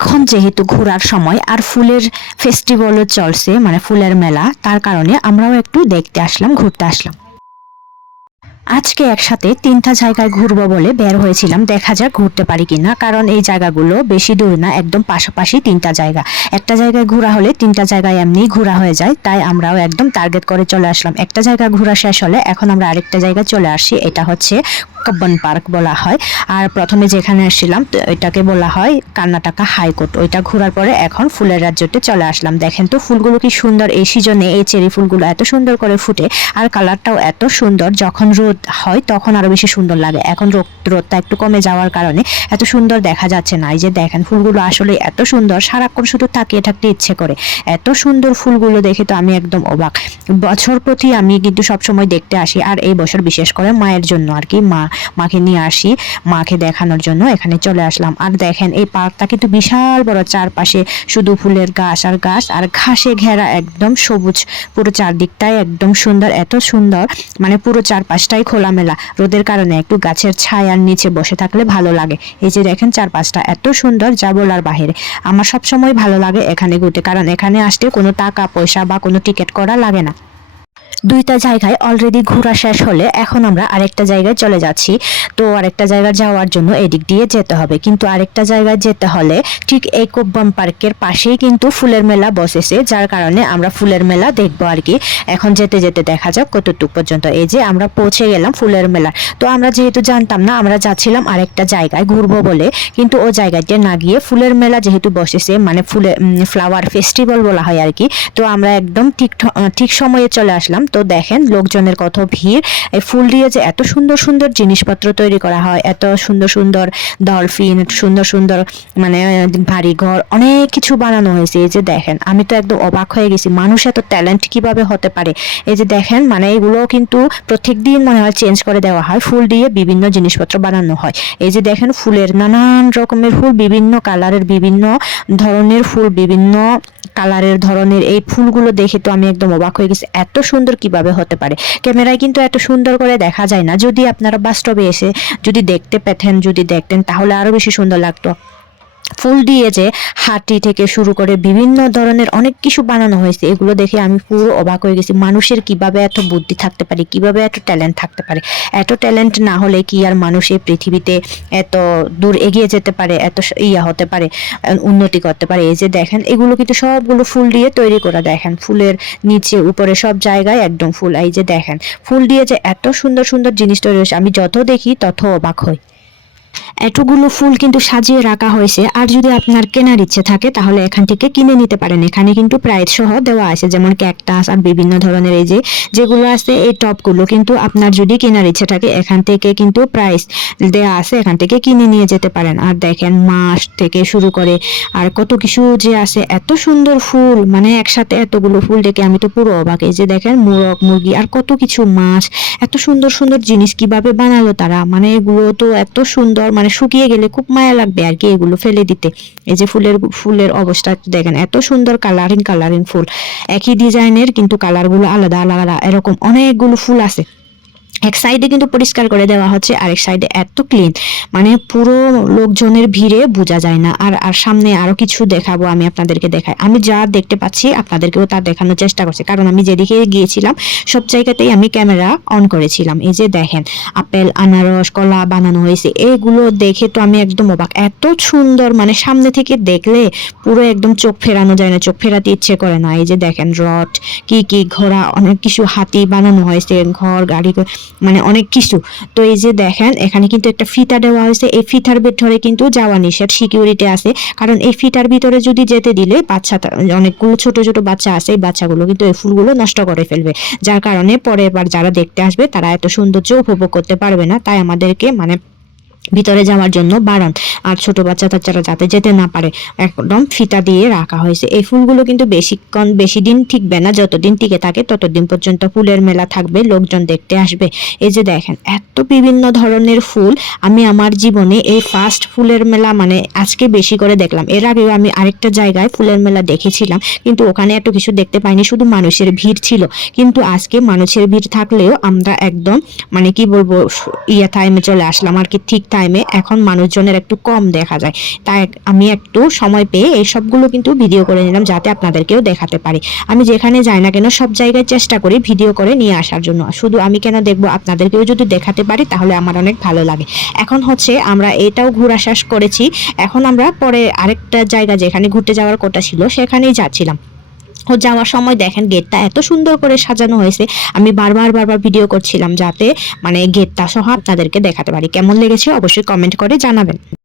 এখন যেহেতু ঘোরার সময় আর ফুলের ফেস্টিভ্যালও চলছে, মানে ফুলের মেলা, তার কারণে আমরাও একটু দেখতে আসলাম, ঘুরতে আসলাম। আজকে একসাথে 3টা জায়গায় ঘুরবো বলে বের হয়েছিলাম, দেখা যাক ঘুরতে পারি কিনা, কারণ এই জায়গাগুলো বেশি দূর না, একদম পাশাপাশি 3টা জায়গা। একটা জায়গায় ঘোরা হলে 3টা জায়গায় এমনি ঘোরা হয়ে যায়, তাই আমরাও একদম টার্গেট করে চলে আসলাম। একটা জায়গা ঘোরা শেষ হলে এখন আমরা আরেকটা জায়গায় চলে আসছি, এটা হচ্ছে কব্বন পার্ক বলা হয়। আর প্রথমে যেখানে আসছিলাম এটাকে বলা হয় কর্ণাটকা হাইকোর্ট। ওইটা ঘোরার পরে এখন ফুলের রাজ্যতে চলে আসলাম। দেখেন তো ফুলগুলো কি সুন্দর, এই সিজনে এই চেরি ফুলগুলো এত সুন্দর করে ফুটে, আর কালারটাও এত সুন্দর। যখন রোদ হয় তখন আরো বেশি সুন্দর লাগে, এখন রোদটা একটু কমে যাওয়ার কারণে এত সুন্দর দেখা যাচ্ছে না। এই যে দেখেন ফুলগুলো আসলে এত সুন্দর, সারাক্ষণ শুধু তাকিয়ে থাকতে ইচ্ছে করে, এত সুন্দর ফুলগুলো দেখে তো আমি একদম অবাক। বছর প্রতি আমি কিন্তু সবসময় দেখতে আসি, আর এই বছর বিশেষ করে মায়ের জন্য আর কি, মাকে নিয়ে আসি, মাকে দেখানোর জন্য এখানে চলে আসলাম। আর দেখেন এই পার্কটা কিন্তু বিশাল বড়, চারপাশে শুধু ফুলের গাছ আর গাছ, আর ঘাসে ঘেরা, একদম সবুজ, পুরো চারদিকটাই একদম সুন্দর, এত সুন্দর, মানে পুরো চারপাশটাই খোলামেলা। রোদের কারণে একটু গাছের ছায়ার নিচে বসে থাকলে ভালো লাগে। এই যে দেখেন চারপাশটা এত সুন্দর, যা বলার বাহিরে। আমার সবসময় ভালো লাগে এখানে ঘুরতে, কারণ এখানে আসতে কোনো টাকা পয়সা বা কোনো টিকিট করা লাগে না। 2টা জায়গায় অলরেডি ঘোরা শেষ হলে এখন আমরা আরেকটা জায়গায় চলে যাচ্ছি। তো আরেকটা জায়গায় যাওয়ার জন্য এদিক দিয়ে যেতে হবে, কিন্তু আরেকটা জায়গায় যেতে হলে ঠিক এই কব্বন পার্কের পাশেই কিন্তু ফুলের মেলা বসেছে, যার কারণে আমরা ফুলের মেলা দেখবো আর কি। এখন যেতে যেতে দেখা যাক কতটুকু পর্যন্ত। এই যে আমরা পৌঁছে গেলাম ফুলের মেলা। তো আমরা যেহেতু জানতাম না, আমরা যাচ্ছিলাম আরেকটা জায়গায় ঘুরবো বলে, কিন্তু ও জায়গাতে না গিয়ে ফুলের মেলা যেহেতু বসেছে, মানে ফ্লাওয়ার ফেস্টিভ্যাল বলা হয় আর কি, তো আমরা একদম ঠিক সময়ে চলে আসলাম। তো দেখেন লোকজনের কত ভিড়, এই ফুল দিয়ে যে এত সুন্দর সুন্দর জিনিসপত্র তৈরি করা হয়, এত সুন্দর সুন্দর ডলফিন, সুন্দর সুন্দর মানে বাড়ি ঘর, অনেক কিছু বানানো হয়েছে। এই যে দেখেন, আমি তো একদম অবাক হয়ে গেছি, মানুষ এত ট্যালেন্ট কিভাবে হতে পারে। এই যে দেখেন, মানে এগুলো কিন্তু প্রত্যেকদিন মনে হয় চেঞ্জ করে দেওয়া হয়, ফুল দিয়ে বিভিন্ন জিনিসপত্র বানানো হয়। এই যে দেখেন ফুলের নানান রকমের ফুল, বিভিন্ন কালারের, বিভিন্ন ধরনের ফুল, বিভিন্ন কালারের ধরনের এই ফুলগুলো দেখে তো আমি একদম অবাক হয়ে গেছি, এত সুন্দর কিভাবে হতে পারে। ক্যামেরায় কিন্তু এত সুন্দর করে দেখা যায় না, যদি আপনারা বাস্তবে এসে যদি দেখতে পেতেন, যদি দেখতেন, তাহলে আরো বেশি সুন্দর লাগতো। ফুল দিয়ে যে হাতি থেকে শুরু করে বিভিন্ন ধরনের অনেক কিছু বানানো হয়েছে, এগুলো দেখে আমি পুরো অবাক হয়ে গেছি। মানুষের কিভাবে এত বুদ্ধি থাকতে পারে, কিভাবে এত ট্যালেন্ট থাকতে পারে। এত ট্যালেন্ট না হলে কি আর মানুষ এই পৃথিবীতে এত দূর এগিয়ে যেতে পারে, এত হতে পারে, উন্নতি করতে পারে। এই যে দেখেন এগুলো কিন্তু সবগুলো ফুল দিয়ে তৈরি করা। দেখেন ফুলের নিচে উপরে সব জায়গায় একদম ফুল। এই যে দেখেন ফুল দিয়ে যে এত সুন্দর সুন্দর জিনিস তৈরি হয়েছে, আমি যত দেখি তত অবাক হই। এতগুলো ফুল কিন্তু সাজিয়ে রাখা হয়েছে, আর যদি আপনার কেনার ইচ্ছে থাকে তাহলে এখান থেকে কিনে নিতে পারেন। এখানে কিন্তু প্রাইস সহ দেওয়া আছে, যেমন ক্যাকটাস আর বিভিন্ন ধরনের এই যেগুলো আছে, এই টপগুলো কিন্তু আপনার যদি কেনার ইচ্ছে থাকে এখান থেকে কিন্তু প্রাইস দেওয়া আছে, এখান থেকে কিনে নিয়ে যেতে পারেন। আর দেখেন মাছ থেকে শুরু করে আর কত কিছু যে আছে, এত সুন্দর ফুল, মানে একসাথে এতগুলো ফুল দেখে আমি তো পুরো অবাক। এই যে দেখেন মোরগ, মুরগি আর কত কিছু মাছ, এত সুন্দর সুন্দর জিনিস কিভাবে বানালো তারা, মানে এগুলো তো এত সুন্দর, মানে শুকিয়ে গেলে খুব মায়া লাগবে আর কি এগুলো ফেলে দিতে। এই যে ফুলের অবস্থা দেখেন, এত সুন্দর কালারিং ফুল, একই ডিজাইনের কিন্তু কালারগুলো আলাদা আলাদা, এরকম অনেকগুলো ফুল আছে। এক সাইডে কিন্তু পরিষ্কার করে দেওয়া হচ্ছে, আরেক সাইডে এত ক্লিন, মানে পুরো লোকজনের ভিড়ে বোঝা যায় না। আর সামনে আরো কিছু দেখাবো, আমি আপনাদেরকে দেখাই। আমি যা দেখতে পাচ্ছি আপনাদেরকেও তা দেখানোর চেষ্টা করছি, কারণ আমি যেদিকে গিয়েছিলাম সব জায়গাতেই আমি ক্যামেরা অন করেছিলাম। এই যে দেখেন আপেল, আনারস, কলা বানানো হয়েছে, এগুলো দেখে তো আমি একদম অবাক, এত সুন্দর, মানে সামনে থেকে দেখলে পুরো একদম চোখ ফেরানো যায় না, চোখ ফেরাতে ইচ্ছে করে না। এই যে দেখেন রথ, কি ঘোড়া, অনেক কিছু হাতি বানানো হয়েছে, ঘর গাড়ি, মানে অনেক কিছু। তো এই যে দেখেন এখানে কিন্তু একটা ফিতা দেওয়া হয়েছে, এই ফিতার ভিতরে কিন্তু যাওয়া নিষেধ, সিকিউরিটি আছে, কারণ এই ফিতার ভিতরে যদি যেতে দিলে বাচ্চা, অনেকগুলো ছোট ছোট বাচ্চা আছে, এই বাচ্চাগুলো কিন্তু এই ফুলগুলো নষ্ট করে ফেলবে, যার কারণে পরের বার যারা দেখতে আসবে তারা এত সৌন্দর্য উপভোগ করতে পারবে না। তাই আমাদেরকে মানে ভিতরে যাওয়ার জন্য বারণ, আর ছোট বাচ্চারা যাতে যেতে না পারে একদম ফিতা দিয়ে রাখা হয়েছে। এই ফুলগুলো কিন্তু বেশি দিন টিকবে না, যতদিন টিকে থাকে ততদিন পর্যন্ত ফুলের মেলা থাকবে, লোকজন দেখতে আসবে। এই যে দেখেন এত বিভিন্ন ধরনের ফুল, আমি আমার জীবনে এই ফার্স্ট ফুলের মেলা মানে আজকে বেশি করে দেখলাম। এর আগেও আমি আরেকটা জায়গায় ফুলের মেলা দেখেছিলাম, কিন্তু ওখানে এত কিছু দেখতে পাইনি, শুধু মানুষের ভিড় ছিল। কিন্তু আজকে মানুষের ভিড় থাকলেও আমরা একদম মানে কি বলবো টাইমে চলে আসলাম আর কি, ঠিক টাইমে এখন মানুষজনের একটু কম দেখা যায়, তাই আমি একটু সময় পেয়ে এই সবগুলো কিন্তু ভিডিও করে নিলাম যাতে আপনাদেরকেও দেখাতে পারি। আমি যেখানে যাই না কেন সব জায়গায় চেষ্টা করি ভিডিও করে নিয়ে আসার জন্য, শুধু আমি কেন দেখবো, আপনাদেরকেও যদি দেখাতে পারি তাহলে আমার অনেক ভালো লাগে। এখন হচ্ছে আমরা এটাও ঘোরা শেষ করেছি, এখন আমরা পরে আরেকটা জায়গা যেখানে ঘুরতে যাওয়ার কথা ছিল সেখানেই যাচ্ছিলাম। ও যাওয়ার সময় দেখেন গেটটা এত সুন্দর করে সাজানো হয়েছে, আমি বারবার ভিডিও করছিলাম যাতে মানে গেটটা সহ আপনাদেরকে দেখাতে পারি। কেমন লেগেছে অবশ্যই কমেন্ট করে জানাবেন।